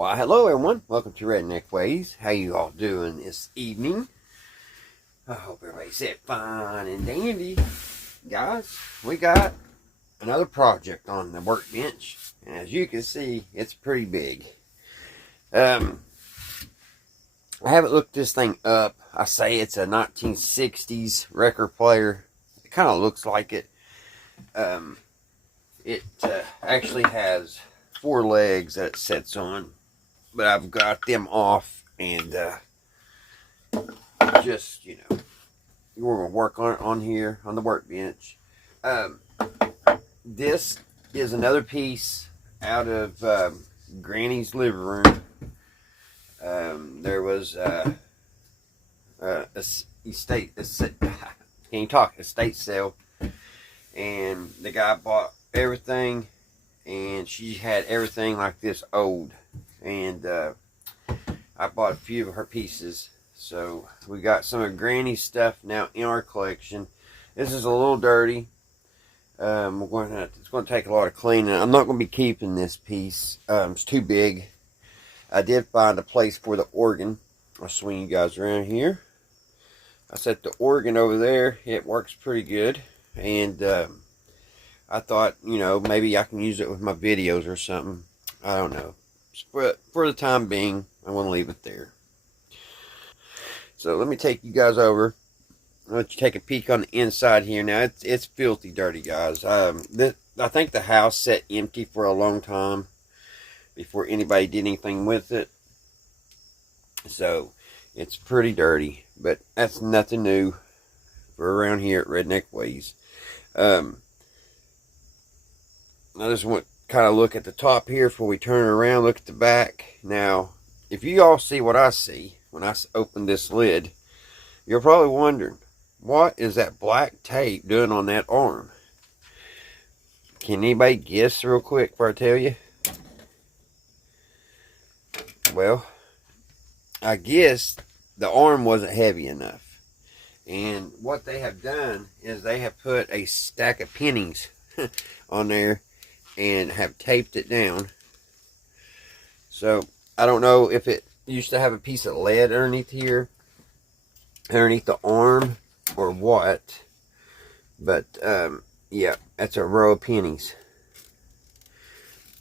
Why, hello everyone. Welcome to Redneck Ways. How you all doing this evening? I hope everybody's set fine and dandy. Guys, we got another project on the workbench. And as you can see, it's pretty big. I haven't looked this thing up. I say it's a 1960s record player. It kind of looks like it. It actually has 4 legs that it sits on. But I've got them off and just, we're going to work on it on here on the workbench. This is another piece out of Granny's living room. There was estate sale, and the guy bought everything, and she had everything like this old. And I bought a few of her pieces, so we got some of Granny's stuff now in our collection. This is a little dirty. It's going to take a lot of cleaning. I'm not going to be keeping this piece. It's too big. I did find a place for the organ. I'll swing you guys around here. I set the organ over there. It works pretty good, and I thought, maybe I can use it with my videos or something. I don't know. For the time being, I want to leave it there. So let me take you guys over. I'll let you take a peek on the inside here. Now it's filthy dirty, guys. I think the house sat empty for a long time before anybody did anything with it. So it's pretty dirty, but that's nothing new for around here at Redneck Ways. I just want kind of look at the top here before we turn around, look at the back. Now, if you all see what I see when I open this lid, you're probably wondering, what is that black tape doing on that arm? Can anybody guess real quick before I tell you? Well, I guess the arm wasn't heavy enough. And what they have done is they have put a stack of pennies on there and have taped it down. So I don't know if it used to have a piece of lead underneath here, underneath the arm, or what. But yeah, that's a row of pennies.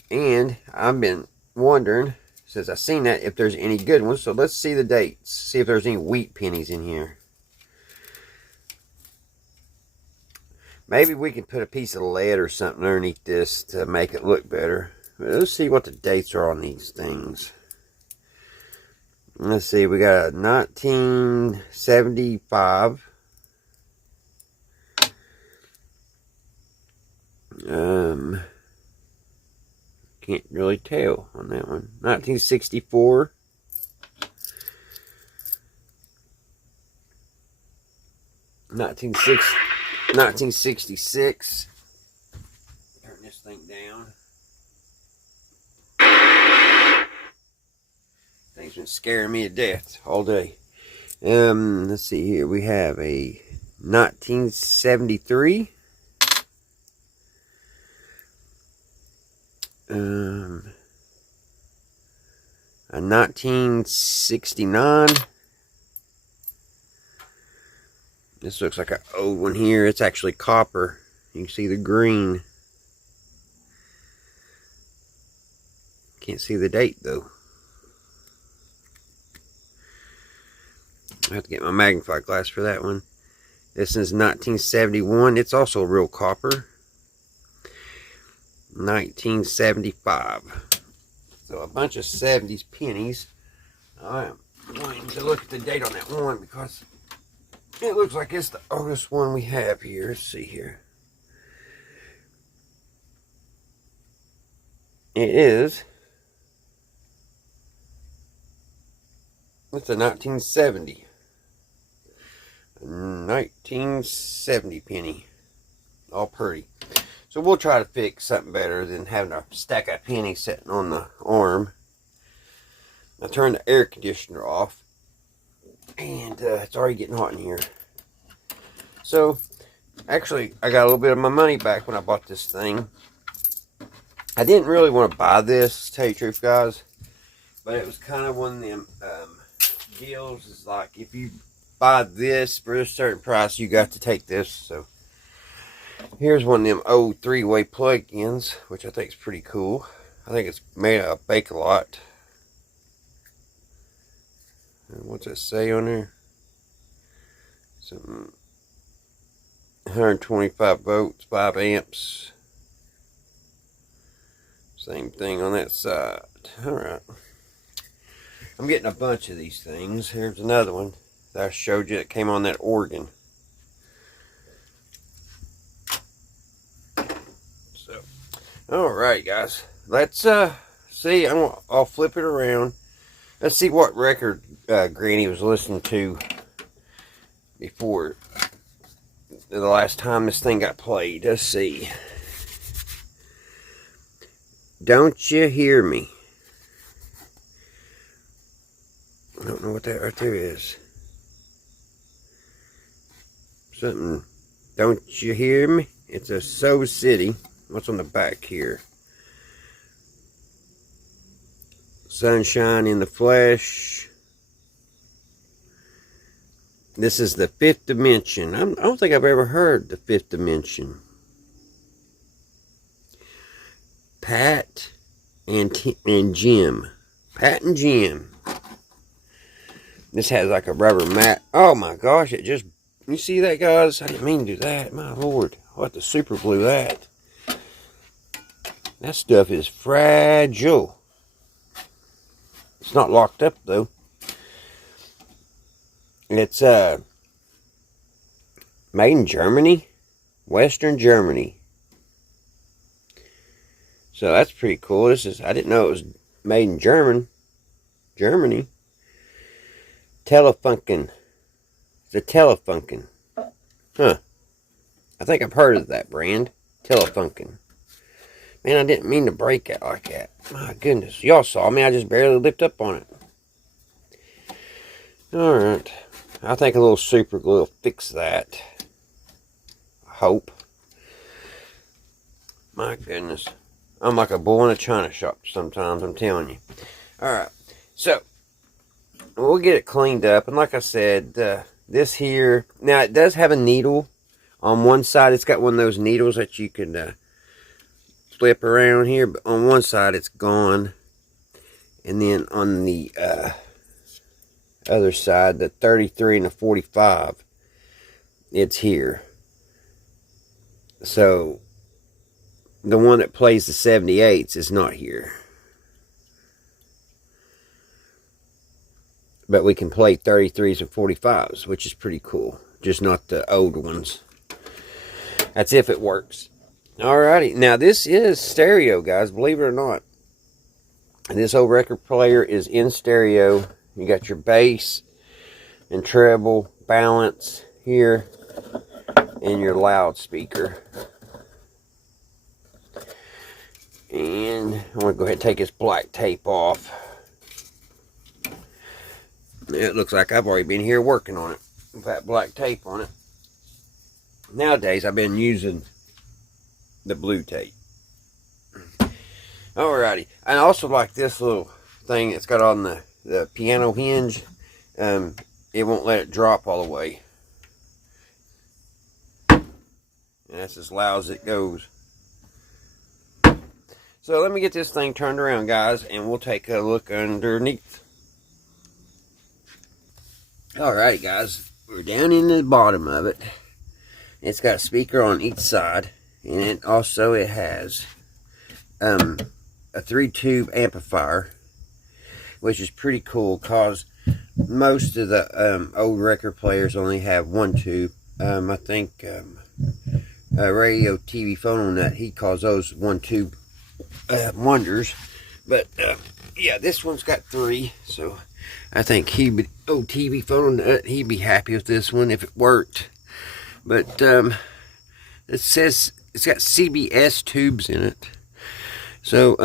And I've been wondering, since I've seen that, if there's any good ones. So let's see the dates, see if there's any wheat pennies in here. Maybe we can put a piece of lead or something underneath this to make it look better. But let's see what the dates are on these things. Let's see, we got 1975. Can't really tell on that one. 1964. 1966. Turn this thing down. Thing's been scaring me to death all day. Let's see here. We have a 1973. A 1969. This looks like an old one here. It's actually copper. You can see the green. Can't see the date though. I have to get my magnifying glass for that one. This is 1971. It's also real copper. 1975. So a bunch of 70s pennies. I am going to look at the date on that one because it looks like it's the oldest one we have here. Let's see here. It is. It's a 1970. 1970 penny. All pretty. So we'll try to fix something better than having a stack of pennies sitting on the arm. I turned the air conditioner off. And it's already getting hot in here. So, actually, I got a little bit of my money back when I bought this thing. I didn't really want to buy this, to tell you the truth, guys. But it was kind of one of them deals. Is like if you buy this for a certain price, you got to take this. So here's one of them old 3-way plug-ins, which I think is pretty cool. I think it's made out of Bake-A-Lot. What's it say on there? Something 125 volts, 5 amps. Same thing on that side. Alright. I'm getting a bunch of these things. Here's another one that I showed you that came on that organ. So, alright guys. Let's see. I'll flip it around. Let's see what record Granny was listening to before the last time this thing got played. Let's see. Don't You Hear Me? I don't know what that right there is. Something. Don't You Hear Me? It's a Soul City. What's on the back here? Sunshine in the Flesh. This is the Fifth Dimension. I don't think I've ever heard the Fifth Dimension. Pat and Jim. Pat and Jim. This has like a rubber mat. Oh my gosh, it just... You see that, guys? I didn't mean to do that. My lord. I'll have to super glue that. That stuff is fragile. It's not locked up though. It's made in Germany, Western Germany. So that's pretty cool. This is, I didn't know it was made in Germany. Telefunken. It's a Telefunken. Huh. I think I've heard of that brand. Telefunken. Man, I didn't mean to break it like that. My goodness. Y'all saw me. I just barely lifted up on it. Alright. I think a little super glue will fix that. I hope. My goodness. I'm like a bull in a china shop sometimes, I'm telling you. Alright. So, we'll get it cleaned up. And like I said, this here... Now, it does have a needle. On one side, it's got one of those needles that you can... flip around here, but on one side it's gone, and then on the other side, the 33 and the 45, it's here. So the one that plays the 78s is not here, but we can play 33s and 45s, which is pretty cool, just not the old ones. That's if it works. Alrighty, now this is stereo, guys, believe it or not. This old record player is in stereo. You got your bass and treble, balance here, and your loudspeaker. And I'm going to go ahead and take this black tape off. It looks like I've already been here working on it with that black tape on it. Nowadays, I've been using the blue tape. Alrighty. I also like this little thing it's got on the piano hinge. It won't let it drop all the way. And that's as loud as it goes. So let me get this thing turned around, guys, and we'll take a look underneath. Alright, guys. We're down in the bottom of it. It's got a speaker on each side. And it also has a 3-tube amplifier, which is pretty cool because most of the old record players only have 1 tube. I think Radio TV Phone Nut, he calls those 1 tube wonders. But yeah, this one's got 3, so I think TV Phone Nut, he'd be happy with this one if it worked. But it says it's got CBS tubes in it. So,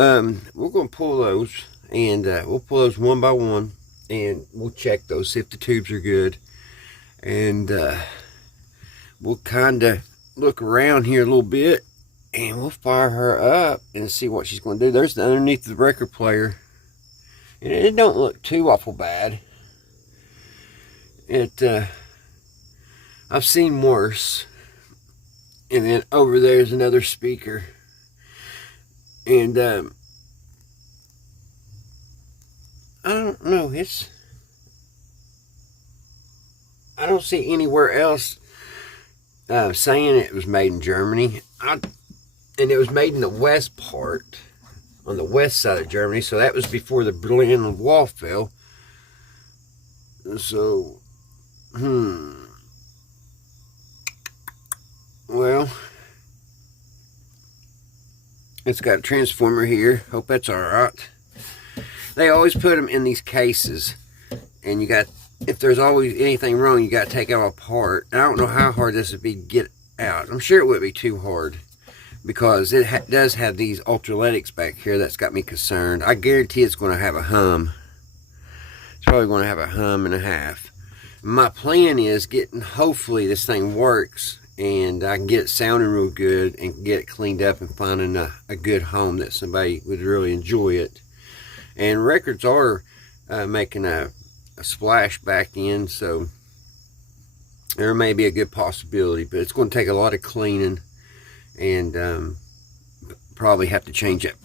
we're going to pull those, and we'll pull those one by one, and we'll check those, see if the tubes are good. And we'll kind of look around here a little bit, and we'll fire her up and see what she's going to do. There's underneath the record player. And it don't look too awful bad. I've seen worse. And then over there's another speaker. And I don't know, I don't see anywhere else saying it was made in Germany. And it was made in the west part, on the west side of Germany. So that was before the Berlin Wall fell. So, well, it's got a transformer here. Hope that's alright. They always put them in these cases. And you got, if there's always anything wrong, you got to take it all apart. And I don't know how hard this would be to get out. I'm sure it wouldn't be too hard, because it does have these ultraletics back here. That's got me concerned. I guarantee it's going to have a hum. It's probably going to have a hum and a half. My plan is hopefully this thing works and I can get it sounding real good and get it cleaned up and finding a good home that somebody would really enjoy it. And records are making a splash back in, so there may be a good possibility, but it's going to take a lot of cleaning, and probably have to change that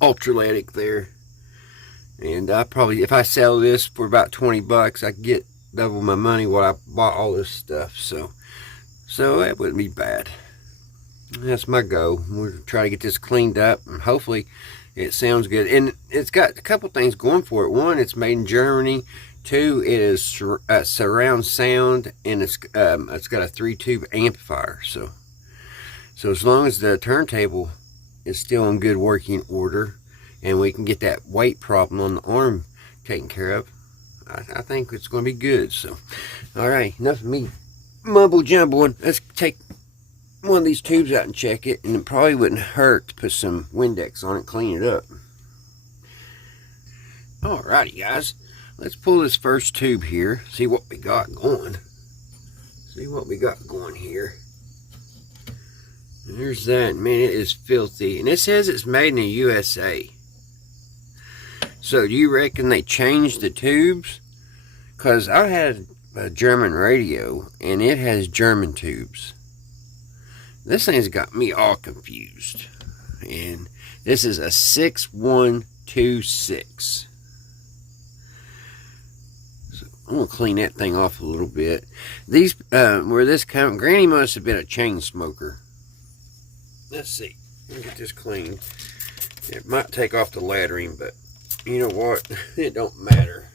ultraletic there. And I probably, if I sell this for about 20 bucks, I can get double my money what I bought all this stuff. So that wouldn't be bad. That's my goal. We'll try to get this cleaned up, and hopefully it sounds good. And it's got a couple things going for it. One, it's made in Germany. Two, it is surround sound, and it's got a 3-tube amplifier. So as long as the turntable is still in good working order, and we can get that weight problem on the arm taken care of, I think it's going to be good. So, all right, enough of me mumble jumbling. Let's take one of these tubes out and check it, and it probably wouldn't hurt to put some Windex on it, clean it up. Alrighty, guys, let's pull this first tube here, see what we got going. See what we got going here. And there's that. Man, it is filthy, and it says it's made in the USA. So do you reckon they changed the tubes? Because I had a German radio, and it has German tubes. This thing's got me all confused. And this is a 6126. So I'm going to clean that thing off a little bit. These, where this comes, Granny must have been a chain smoker. Let's see. Let me get this clean. It might take off the lettering, but you know what? It don't matter.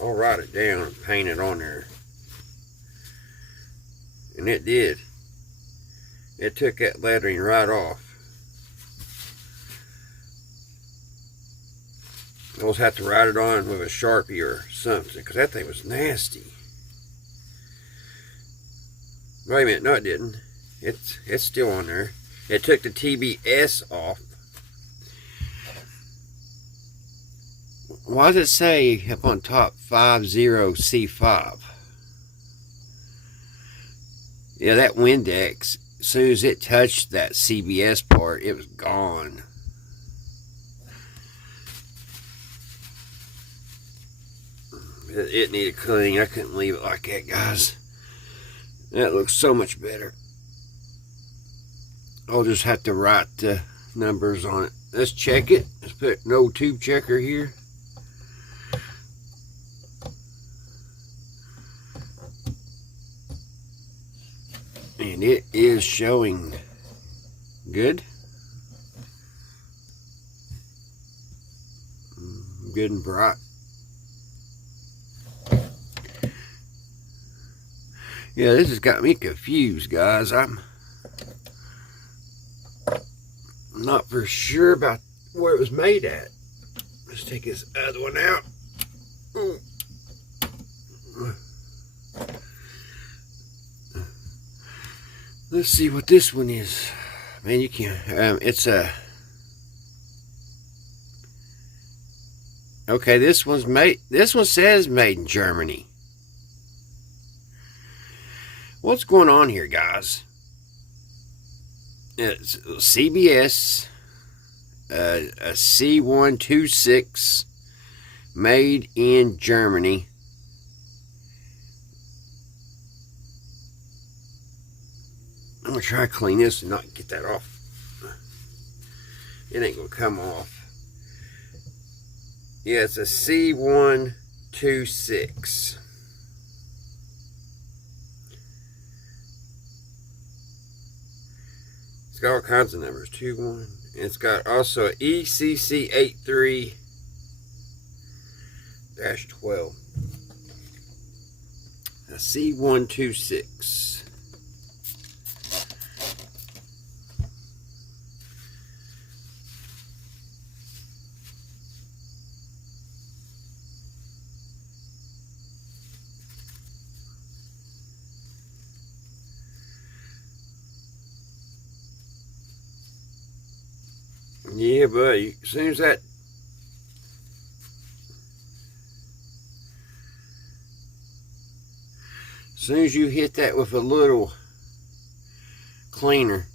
I'll write it down and paint it on there. And it did. It took that lettering right off. I always have to write it on with a Sharpie or something, because that thing was nasty. Wait a minute, no it didn't. It's still on there. It took the TBS off. Why does it say up on top 50C5? Yeah, that Windex, as soon as it touched that CBS part, it was gone. It needed cleaning. I couldn't leave it like that, guys. That looks so much better. I'll just have to write the numbers on it. Let's check it. Let's put an old tube checker here. And it is showing good. Good and bright. Yeah, this has got me confused, guys. I'm not for sure about where it was made at. Let's take this other one out. Let's see what this one is. Man, you can't. It's a. Okay, this one's made. This one says made in Germany. What's going on here, guys? It's CBS, a C126, made in Germany. I'm gonna try to clean this and not get that off. It ain't gonna come off. Yeah, it's a C126. It's got all kinds of numbers. 21. And it's got also a ECC83-12. A C126. Yeah, but as soon as you hit that with a little cleaner,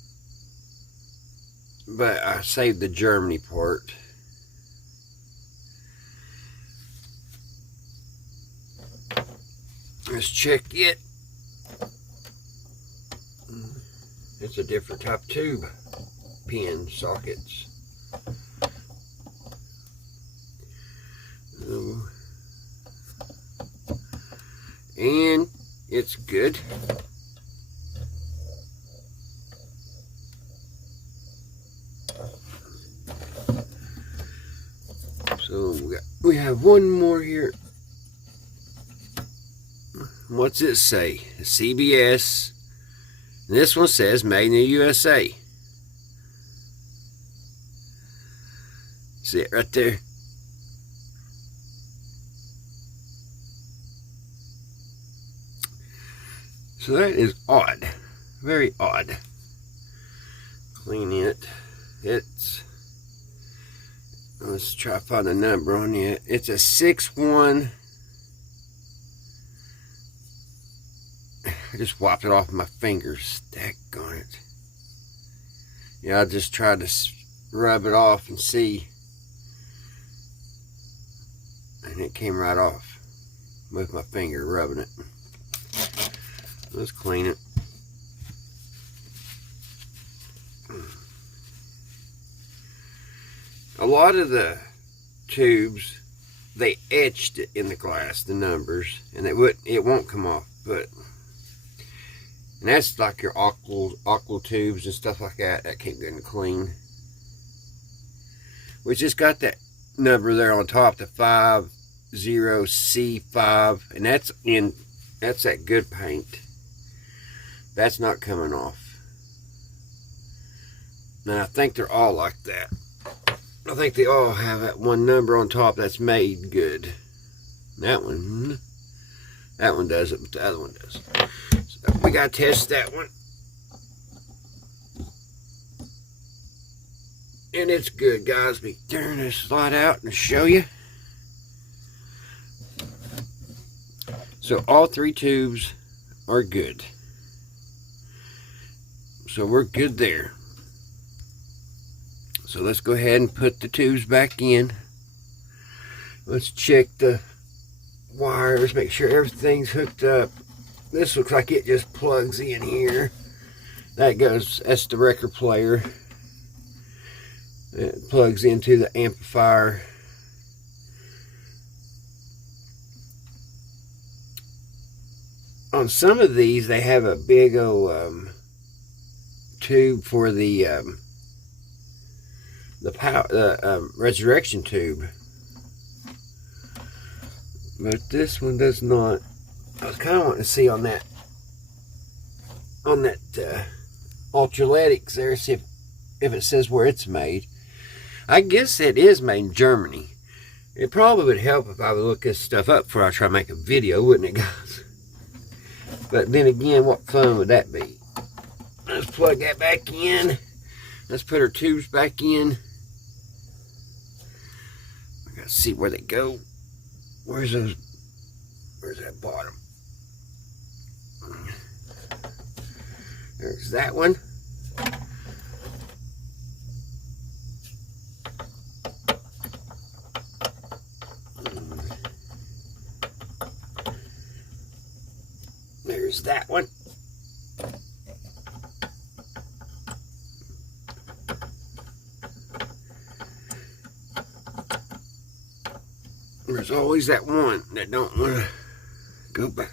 but I saved the Germany part. Let's check it. It's a different type of tube. Pin sockets. And it's good. So we have one more here. What's it say? CBS. And this one says made in the USA. See it right there? So that is odd. Very odd. Clean it. Let's try to find a number on it. It's a 6-1. I just wiped it off my fingers. Daggone it. Yeah, I just tried to rub it off and see. And it came right off with my finger rubbing it. Let's clean it. A lot of the tubes, they etched it in the glass, the numbers, and it won't come off. And that's like your aqua tubes and stuff like that. That can't get clean. We just got that number there on top, the 50C5, and that's that good paint. That's not coming off. And I think they're all like that. I think they all have that one number on top that's made good. That one does it, but the other one does. So we gotta test that one. And it's good, guys. Be turn this light out and show you. So all three tubes are good. So we're good there. So let's go ahead and put the tubes back in. Let's check the wires, make sure everything's hooked up. This looks like it just plugs in here. That's the record player. It plugs into the amplifier. On some of these, they have a big old tube for the resurrection tube, but this one does not. I was kind of wanting to see on that ultraletics there, see if it says where it's made. I guess it is made in Germany. It probably would help if I would look this stuff up before I try to make a video, wouldn't it, guys? But then again, what fun would that be? Let's plug that back in. Let's put our tubes back in. I gotta see where they go. Where's that bottom? There's that one. There's that one. There's always that one that don't want to go back.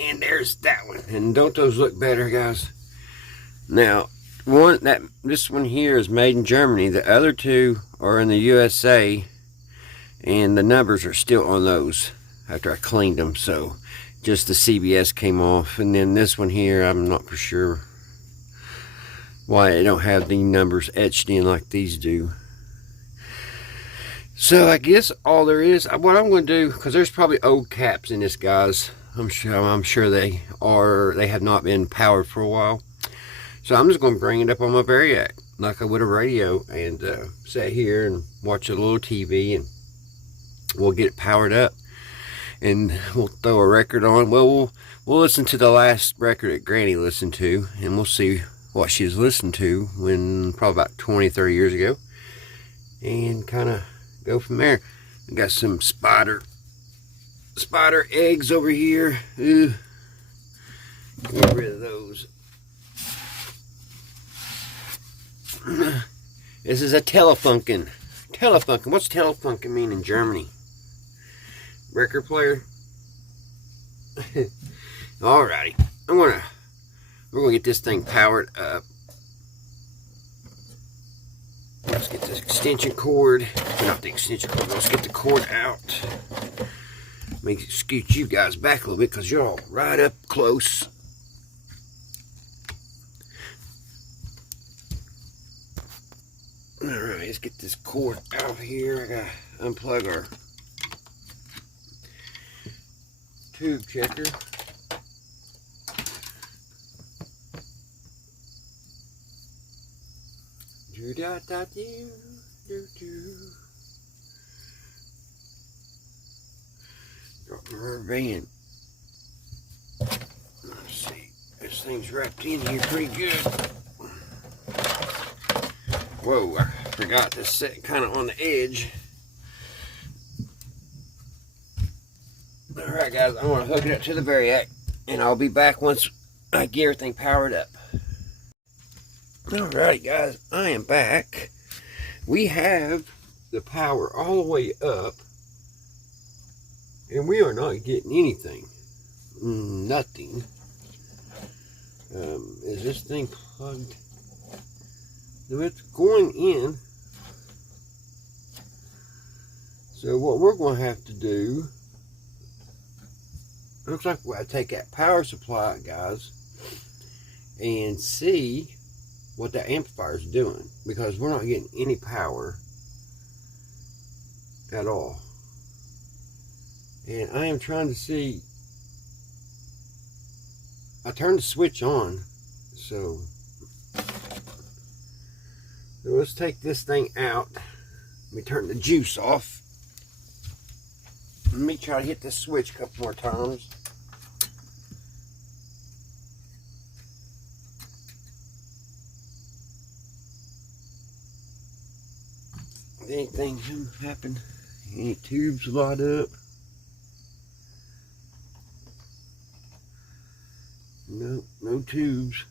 And there's that one. And don't those look better, guys? Now, this one here is made in Germany. The other two are in the USA, and the numbers are still on those after I cleaned them. So just the CBS came off, and then this one here, I'm not for sure why they don't have the numbers etched in like these do. So I guess all there is, what I'm going to do, because there's probably old caps in this, guys. I'm sure they have not been powered for a while. So I'm just going to bring it up on my Variac like I would a radio, and sit here and watch a little TV, and we'll get it powered up, and we'll throw a record on. Well, we'll listen to the last record that Granny listened to, and we'll see what she's listened to when probably about 20-30 years ago, and kind of go from there. I got some spider eggs over here. Ooh, get rid of those. This is a Telefunken. Telefunken. What's Telefunken mean in Germany? Record player. Alrighty, we're gonna get this thing powered up. Let's get this extension cord. Not the extension cord. Let's get the cord out. Let me scoot you guys back a little bit because you're all right up close. Alright, let's get this cord out of here. I gotta unplug our tube checker. Do da da do do do. Drop my rubber band. Let's see. This thing's wrapped in here pretty good. Whoa, I forgot to set kind of on the edge. Alright guys, I want to hook it up to the Variac, and I'll be back once I get everything powered up. Alrighty guys, I am back. We have the power all the way up, and we are not getting anything. Nothing. Is this thing plugged? So it's going in. So what we're going to have to do, looks like we got to take that power supply, guys, and see what the amplifier is doing, because we're not getting any power at all. And I am trying to see. I turned the switch on, so let's take this thing out. Let me turn the juice off. Let me try to hit this switch a couple more times. Anything happen? Any tubes light up? No, no tubes.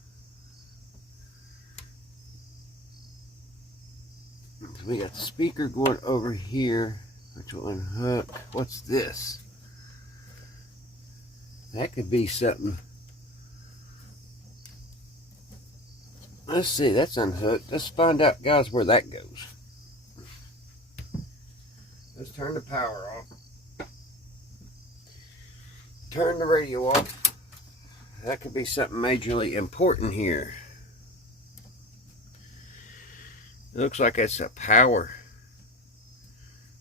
So we got the speaker going over here, which will unhook. What's this? That could be something. Let's see, that's unhooked. Let's find out, guys, where that goes. Let's turn the power off. Turn the radio off. That could be something majorly important here. It looks like it's a power.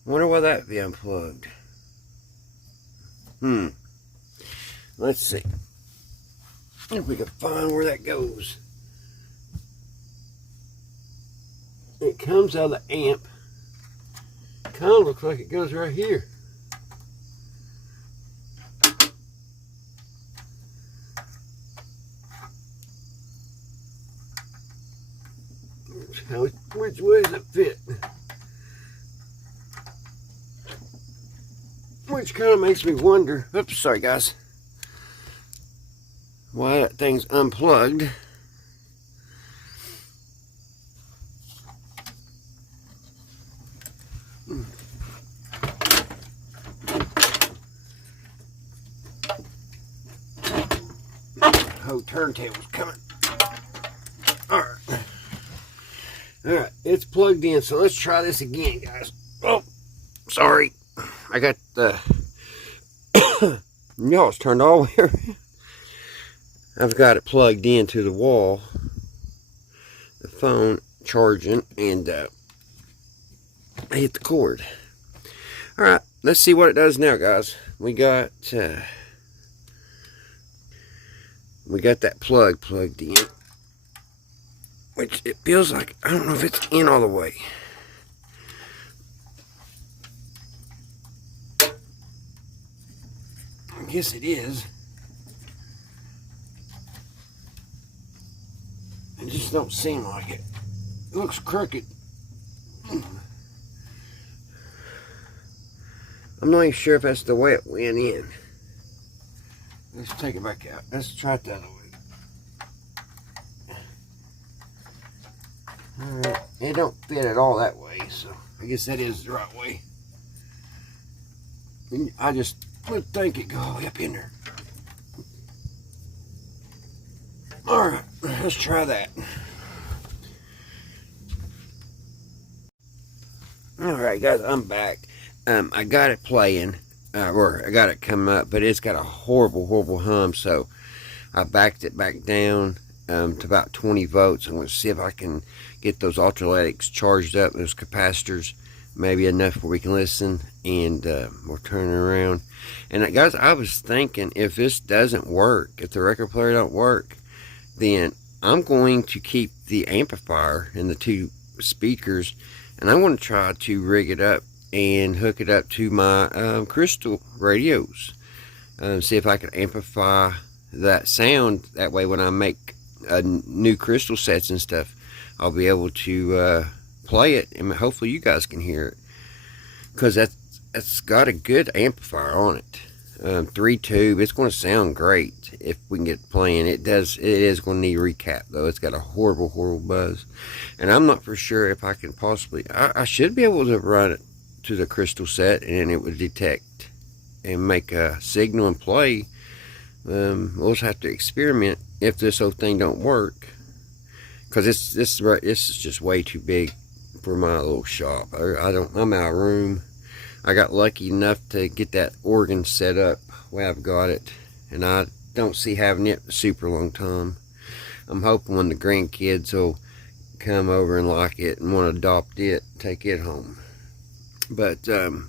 I wonder why that'd be unplugged. Let's see if we can find where that goes. It comes out of the amp. Kind of looks like it goes right here. Which way does it fit? Which kind of makes me wonder, oops, sorry guys, why that thing's unplugged. Whole turntable's coming. Alright, it's plugged in, so let's try this again, guys. Oh, sorry. I got the no, it's turned all the way around. I've got it plugged into the wall, the phone charging, and I hit the cord. Alright, let's see what it does now, guys. We got that plug plugged in, which it feels like, I don't know if it's in all the way. I guess it is. It just don't seem like it. It looks crooked. I'm not even sure if that's the way it went in. Let's take it back out. Let's try it the other way. Alright, it don't fit at all that way, so I guess that is the right way. I just would think it go all the way up in there. Alright, let's try that. Alright guys, I'm back. I got it playing, or I got it coming up, but it's got a horrible hum, so I backed it back down to about 20 volts. I'm going to see if I can get those ultraletics charged up, those capacitors, maybe enough where we can listen, and we'll turn it around. And guys, I was thinking, if this doesn't work, if the record player don't work, then I'm going to keep the amplifier and the two speakers, and I want to try to rig it up and hook it up to my crystal radios. See if I can amplify that sound. That way when I make new crystal sets and stuff, I'll be able to play it, and hopefully you guys can hear it, because that's got a good amplifier on it. 3 tube, it's going to sound great if we can get playing. It is going to need a recap though. It's got a horrible buzz, and I'm not for sure if I can possibly, I should be able to run it to the crystal set and it would detect and make a signal and play. We'll just have to experiment if this whole thing don't work, because this is just way too big for my little shop. I'm out of room. I got lucky enough to get that organ set up where I've got it, and I don't see having it a super long time. I'm hoping when the grandkids will come over and like it and want to adopt it, take it home. But yeah,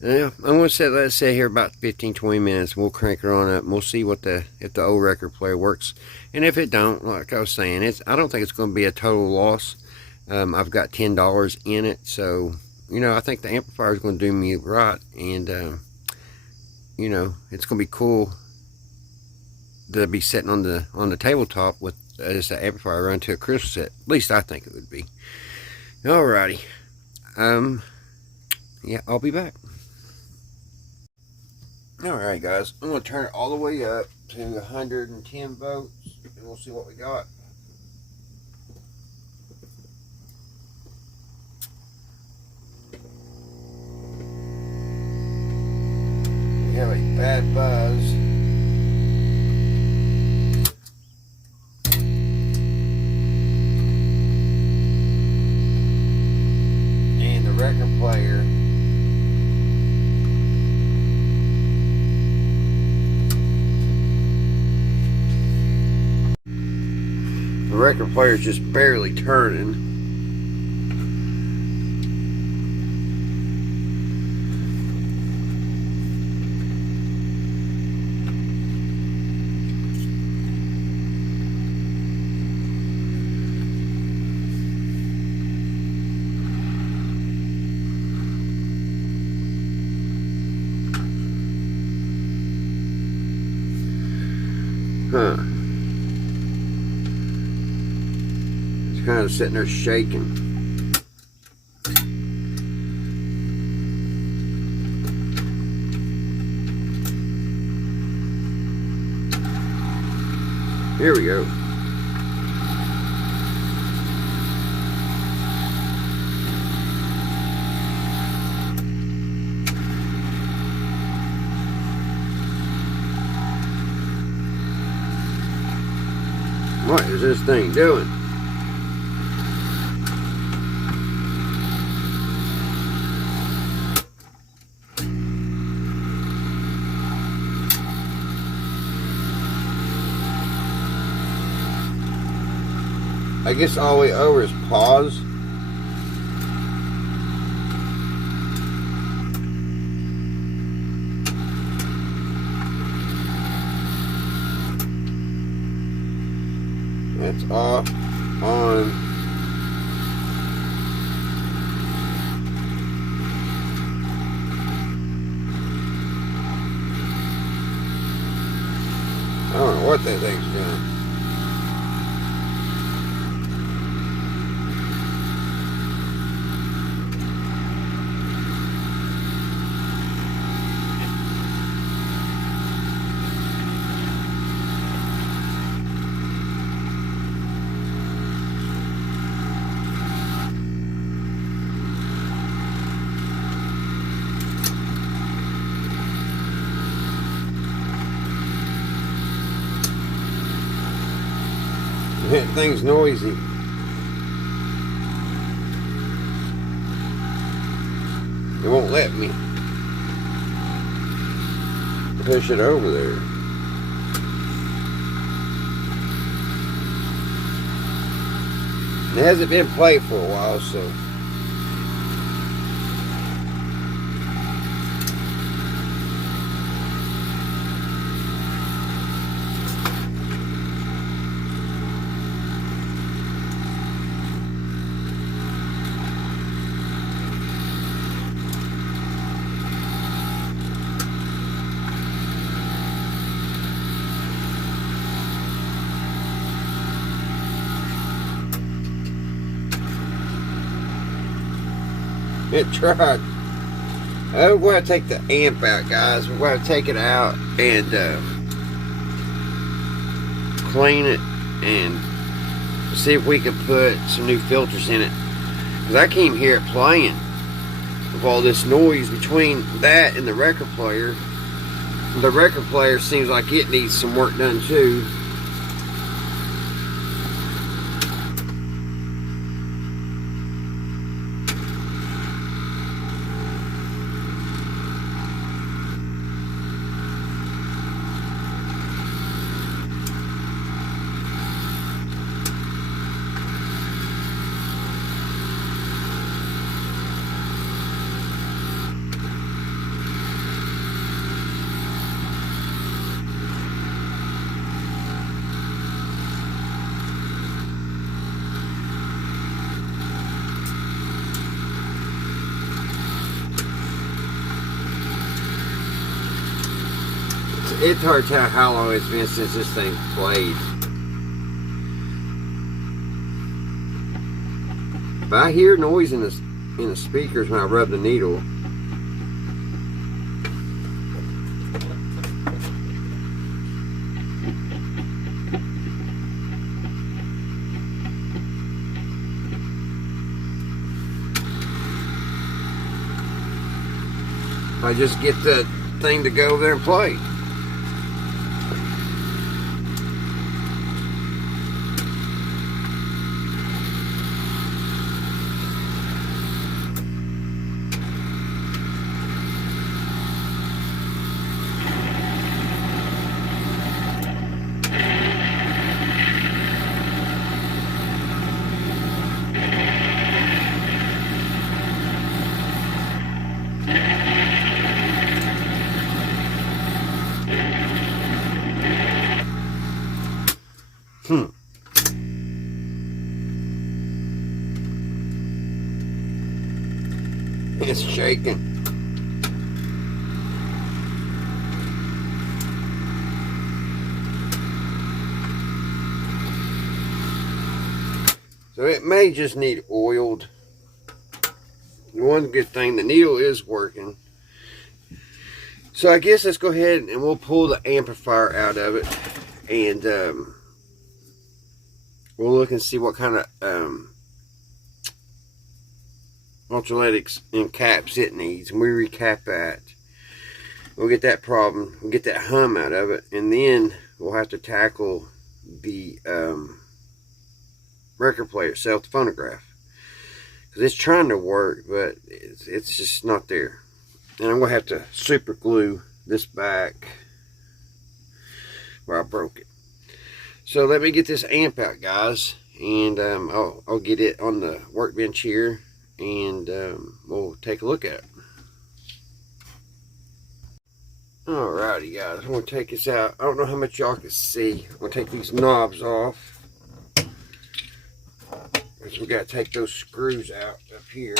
I'm going to let it sit here about 15-20 minutes, and we'll crank it on up, and we'll see if the old record player works. And if it don't, like I was saying, I don't think it's going to be a total loss. I've got $10 in it, so you know, I think the amplifier is going to do me right, and you know, it's going to be cool to be sitting on the tabletop with just an amplifier run to a crystal set. At least I think it would be. Alrighty. Yeah, I'll be back. Alright guys, I'm going to turn it all the way up to 110 volts, and we'll see what we got. We have a bad buzz. And the record player, is just barely turning. It's kind of sitting there shaking. Here we go. What is this thing doing? I guess all the way over is pause. That's off, on. I don't know what that thing's doing. That thing's noisy. It won't let me push it over there. It hasn't been played for a while, so it tried. We're going to take the amp out, guys. We're going to take it out and clean it and see if we can put some new filters in it. Because I can't even hear it playing with all this noise between that and the record player. The record player seems like it needs some work done too. It's hard to tell how long it's been since this thing played. But I hear noise in the speakers when I rub the needle. I just get the thing to go over there and play. It's shaking. So it may just need oiled. One good thing, the needle is working. So I guess let's go ahead and we'll pull the amplifier out of it and we'll look and see what kind of ultraletics and caps it needs, and we recap that. We'll get that problem, we'll get that hum out of it, and then we'll have to tackle the record player itself, the phonograph, because it's trying to work, but it's just not there. And I'm gonna have to super glue this back where I broke it. So let me get this amp out, guys, and I'll get it on the workbench here, and we'll take a look at it. Alrighty, guys, I'm going to take this out. I don't know how much y'all can see. I'm going to take these knobs off, because we got to take those screws out up here.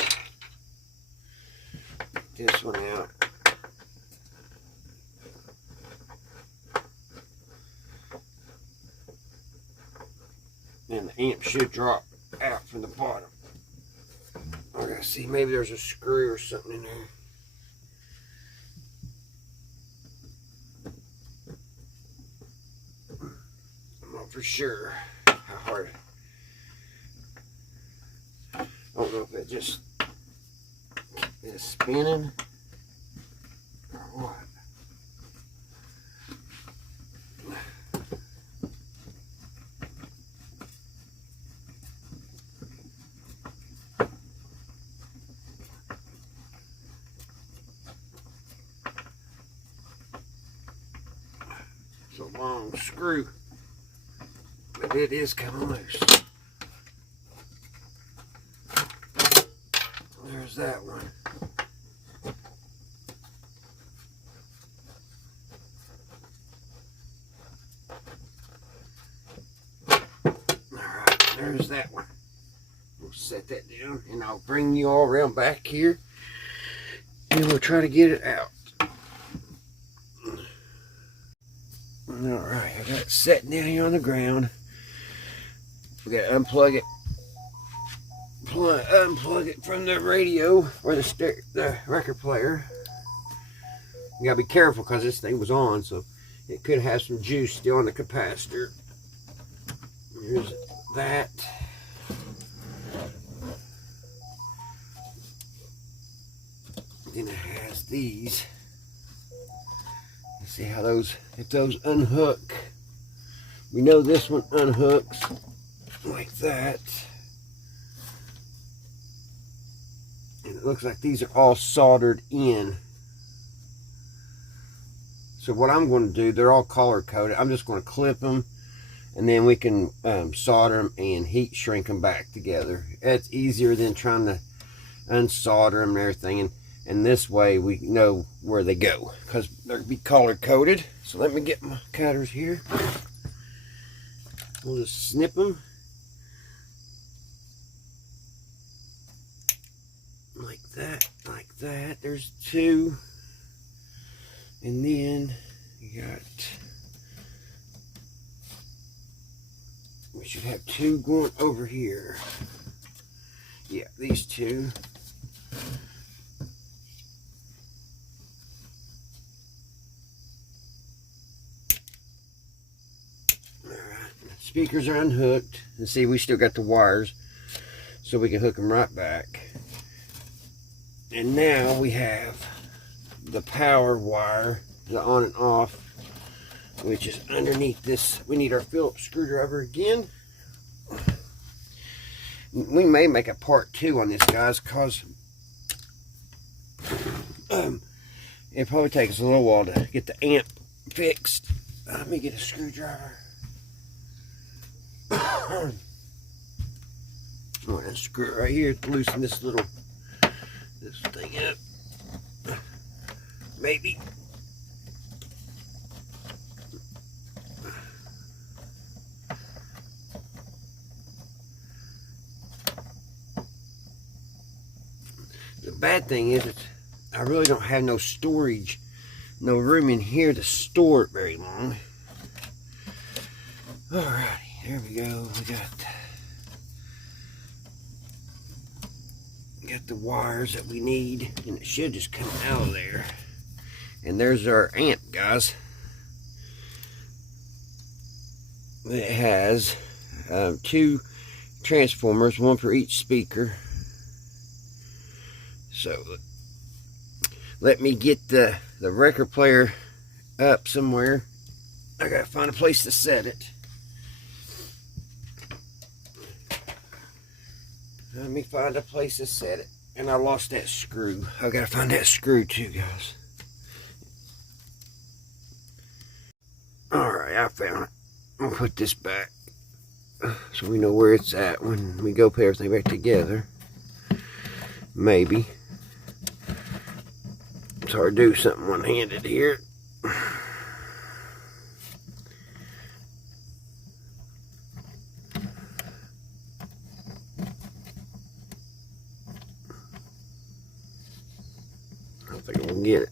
This one out. And the amp should drop out from the bottom. I gotta see, maybe there's a screw or something in there. I'm not for sure how hard. I don't know if it just is spinning or what. It's a long screw, but it is coming loose. There's that one. Alright, there's that one. We'll set that down, and I'll bring you all around back here, and we'll try to get it out. Alright, I got it sitting down here on the ground. We got to unplug it. Unplug it from the radio or the record player. You gotta be careful because this thing was on, so it could have some juice still on the capacitor. Here's that. Then it has these. Let's see how those, if those unhook. We know this one unhooks like that. And it looks like these are all soldered in. So what I'm going to do, they're all color coded. I'm just going to clip them, and then we can solder them and heat shrink them back together. It's easier than trying to unsolder them and everything. And this way we know where they go, because they'll be color coded. So let me get my cutters here. We'll just snip them. Like that, like that. There's two. And then you got, we should have two going over here. Yeah, these two. Alright, speakers are unhooked. And see, we still got the wires, so we can hook them right back. And now we have the power wire, the on and off, which is underneath this. We need our Phillips screwdriver again. We may make a part 2 on this, guys, because it probably takes us a little while to get the amp fixed. Let me get a screwdriver. I'm going to screw it right here to loosen this thing up. Maybe. The bad thing is, I really don't have no storage, no room in here to store it very long. Alrighty, there we go. We got the wires that we need, and it should just come out of there. And there's our amp, guys. It has 2 transformers, one for each speaker. So let me get the record player up somewhere. I gotta find a place to set it. Let me find a place to set it. And I lost that screw. I gotta find that screw too, guys. Alright, I found it. I'm gonna put this back so we know where it's at when we go put everything back together. Maybe. It's hard to do something one-handed here. I don't think I can get it.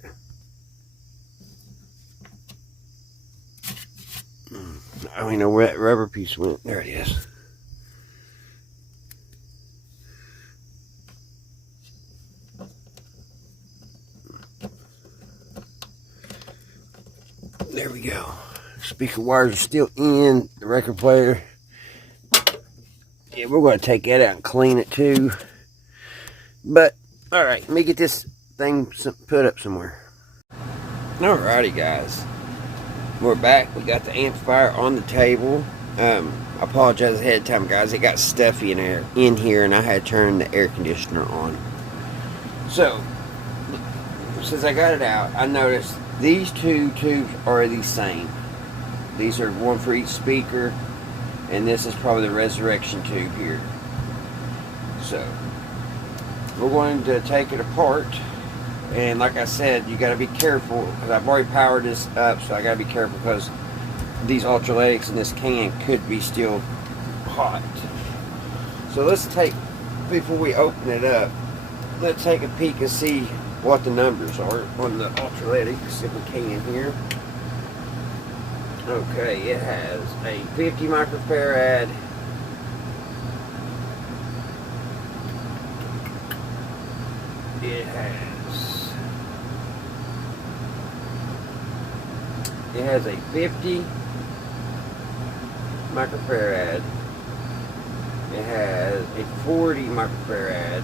I don't even know where that rubber piece went. There it is. There we go. Speaker wires are still in the record player. Yeah, we're going to take that out and clean it too. But, alright, let me get this thing put up somewhere. Alrighty, guys. We're back. We got the amplifier on the table. I apologize ahead of time, guys. It got stuffy in here, and I had to turn the air conditioner on. So, since I got it out, I noticed these 2 tubes are the same. These are one for each speaker, and this is probably the resurrection tube here. So, we're going to take it apart. And like I said, you got to be careful, because I've already powered this up, so I got to be careful because these ultraletics in this can could be still hot. So let's take, before we open it up, let's take a peek and see what the numbers are on the ultraletics, if we can here. Okay, it has a 50 microfarad. It has a 50 microfarad. It has a 40 microfarad.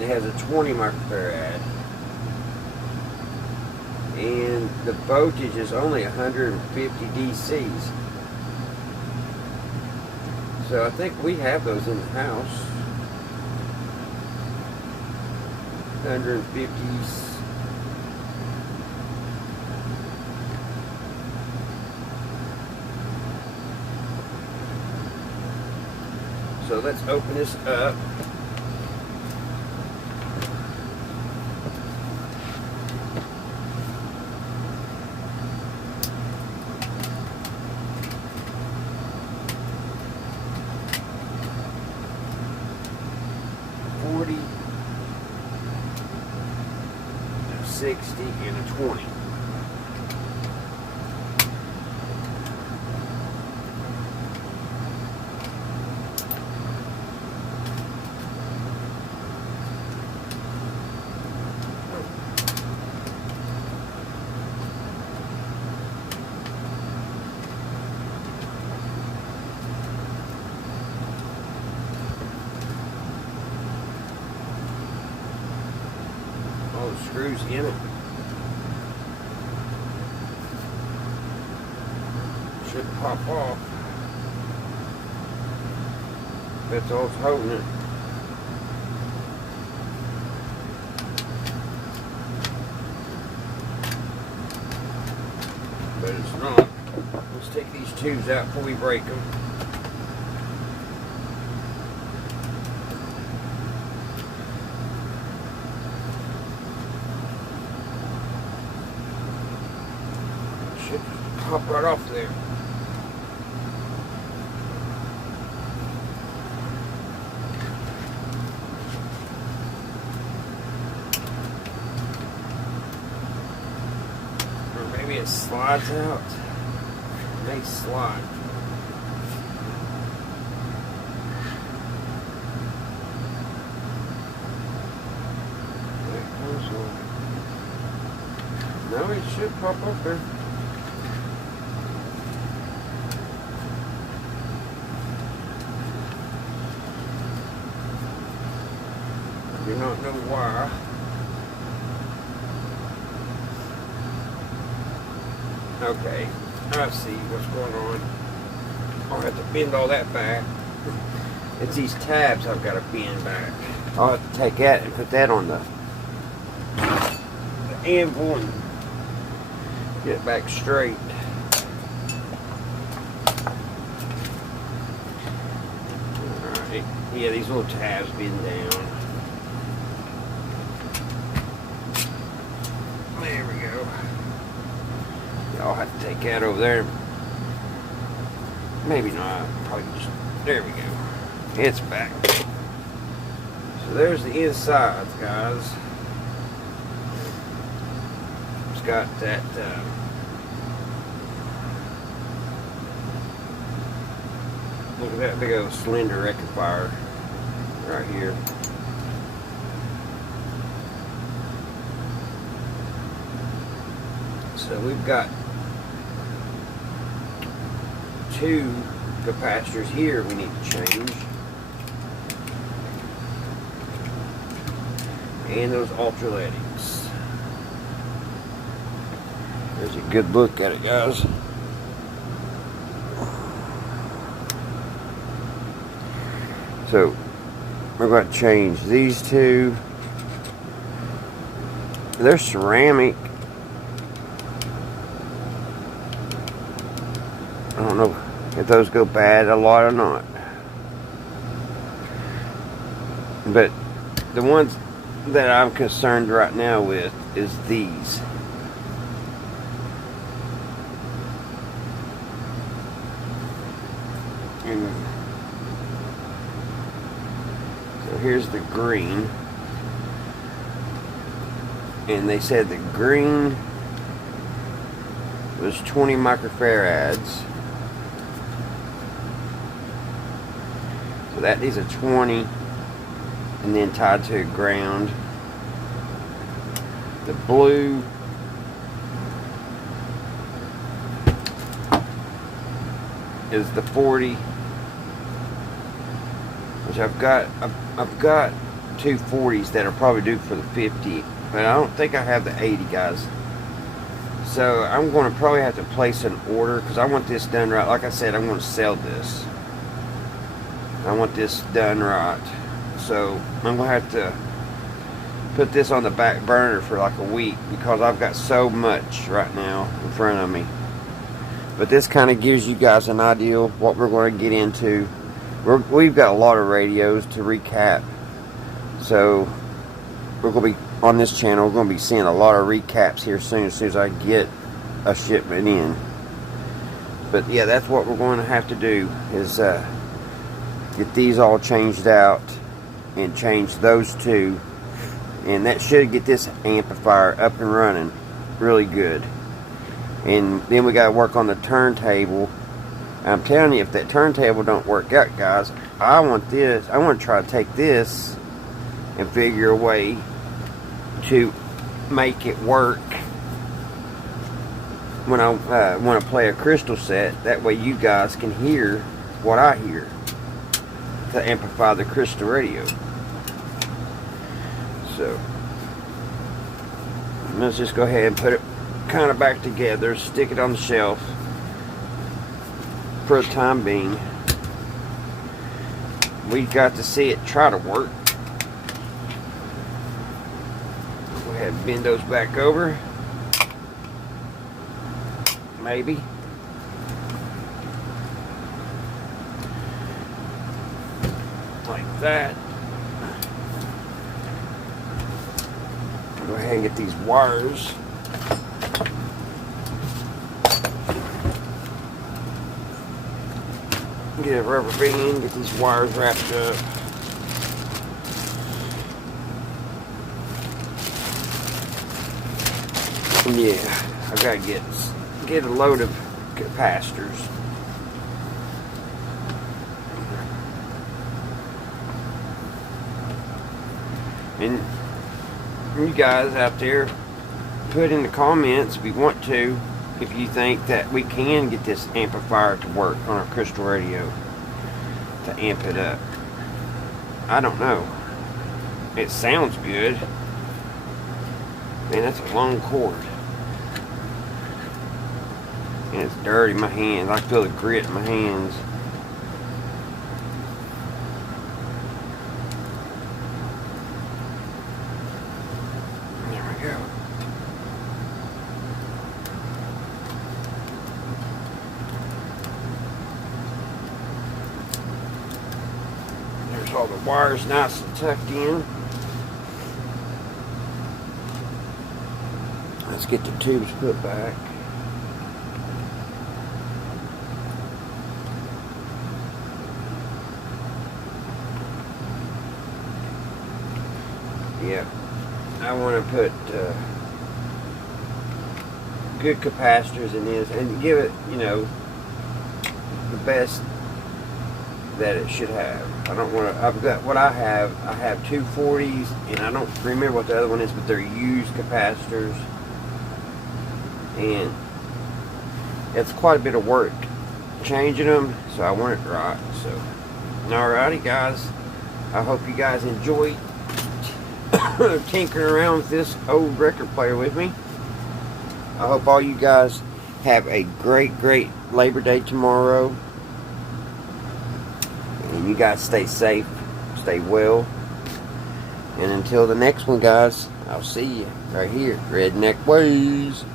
It has a 20 microfarad. And the voltage is only 150 DCs. So I think we have those in the house. 150s. So let's open this up. $40, a 60, and a 20. Screws in it. Should pop off. That's all it's holding it. But it's not. Let's take these tubes out before we break them. Pop right off there. Or maybe it slides out. It may slide. There it goes on. No, it should pop up there. do not know why. Okay, I see what's going on. I'll have to bend all that back. It's these tabs I've got to bend back. I'll have to take that and put that on the anvil and get it back straight. Alright, yeah, these little tabs bend down. There we go. I'll have to take that over there. Maybe not. Probably just. There we go. It's back. So there's the inside, guys. It's got that. Look at that big old cylinder rectifier right here. So we've got 2 capacitors here we need to change, and those ultraletics. There's a good look at it, guys. So we're going to change these 2. They're ceramic. I don't know if those go bad a lot or not. But the ones that I'm concerned right now with is these. And so here's the green. And they said the green was 20 microfarads. So that needs a 20 and then tied to a ground. The blue is the 40, which I've got 2 40s that are probably due for the 50, but I don't think I have the 80, guys. So I'm going to probably have to place an order because I want this done right. Like I said, I'm going to sell this. I want this done right. So I'm going to have to put this on the back burner for like a week because I've got so much right now in front of me. But this kind of gives you guys an idea of what we're going to get into. We've got a lot of radios to recap. So we're going to be on this channel. We're going to be seeing a lot of recaps here soon as I get a shipment in. But yeah, that's what we're going to have to do is get these all changed out and change those 2, and that should get this amplifier up and running really good. And then we got to work on the turntable. I'm telling you, if that turntable don't work out, guys, I want to try to take this and figure a way to make it work when I want to play a crystal set. That way you guys can hear what I hear to amplify the crystal radio. So let's just go ahead and put it kind of back together, stick it on the shelf for the time being. We got to see it try to work. Go ahead and bend those back over. Maybe. Like that. Go ahead and get these wires. Get a rubber band, get these wires wrapped up. And yeah, I've got to get a load of capacitors. And you guys out there, put in the comments if you want to, if you think that we can get this amplifier to work on our crystal radio to amp it up. I don't know. it sounds good. Man, that's a long cord. And it's dirty in my hands. I feel the grit in my hands. There we go. There's all the wires nice and tucked in. Let's get the tubes put back. Yeah, I want to put good capacitors in this and give it, you know, the best that it should have. I don't want to, I've got what I have two 40s, and I don't remember what the other one is, but they're used capacitors, and it's quite a bit of work changing them, so I want it right. So, alrighty guys, I hope you guys enjoyed tinkering around with this old record player with me. I hope all you guys have a great Labor Day tomorrow, and you guys stay safe, stay well, and until the next one guys, I'll see you right here, Redneck Ways.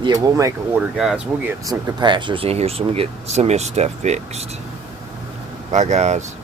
Yeah, we'll make an order guys. We'll get some capacitors in here so we get some of this stuff fixed. Bye guys.